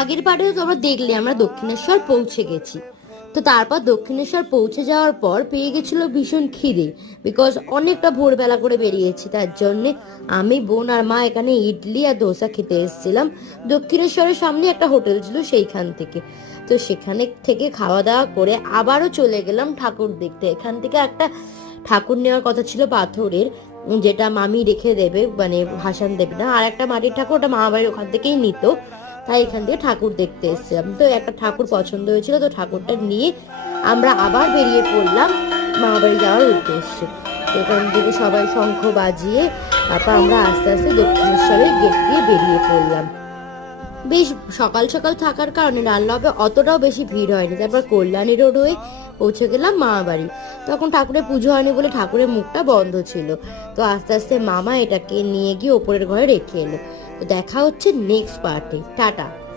আগের পার্টে তোমরা দেখলে আমরা দক্ষিণেশ্বর পৌঁছে গেছি। তো তারপর দক্ষিণেশ্বর পৌঁছে যাওয়ার পর পেয়ে গেছিল ভীষণ খিদে, বিকজ অনেকটা ভোরবেলা করে বেরিয়েছি। তার জন্যে আমি, বোন আর মা এখানে ইডলি আর ধোসা খেতে এসেছিলাম। দক্ষিণেশ্বরের সামনে একটা হোটেল ছিল সেইখান থেকে। তো সেখানে থেকে খাওয়া দাওয়া করে আবারও চলে গেলাম ঠাকুর দেখতে। এখান থেকে একটা ঠাকুর নেওয়ার কথা ছিল পাথরের, যেটা মামি রেখে দেবে, মানে ভাসান দেবে না। আর একটা মাটির ঠাকুর, ওটা মামা বাড়ির ওখান থেকেই নিত। তাই এখান থেকে ঠাকুর দেখতে এসেছিলাম। তো একটা ঠাকুর পছন্দ হয়েছিল, তো ঠাকুরটা নিয়ে আমরা আবার বেরিয়ে পড়লাম মামা বাড়ি যাওয়ার উদ্দেশ্যে। তো এখান থেকে সবাই শঙ্খ বাজিয়ে তারপর আমরা আস্তে আস্তে দক্ষিণেশ্বরের গেট দিয়ে বেরিয়ে পড়লাম। বেশ সকাল সকাল থাকার কারণে ডানলপে অতটাও বেশি ভিড় হয়নি। তারপর কল্যাণী রোড হয়ে পৌঁছে গেলাম মামা বাড়ি। তখন ঠাকুরের পুজো হয়নি বলে ঠাকুরের মুখটা বন্ধ ছিল। তো আস্তে আস্তে মামা এটাকে নিয়ে গিয়ে ওপরের ঘরে রেখে এলো। তো দেখা হচ্ছে নেক্সট পার্টে। টাটা।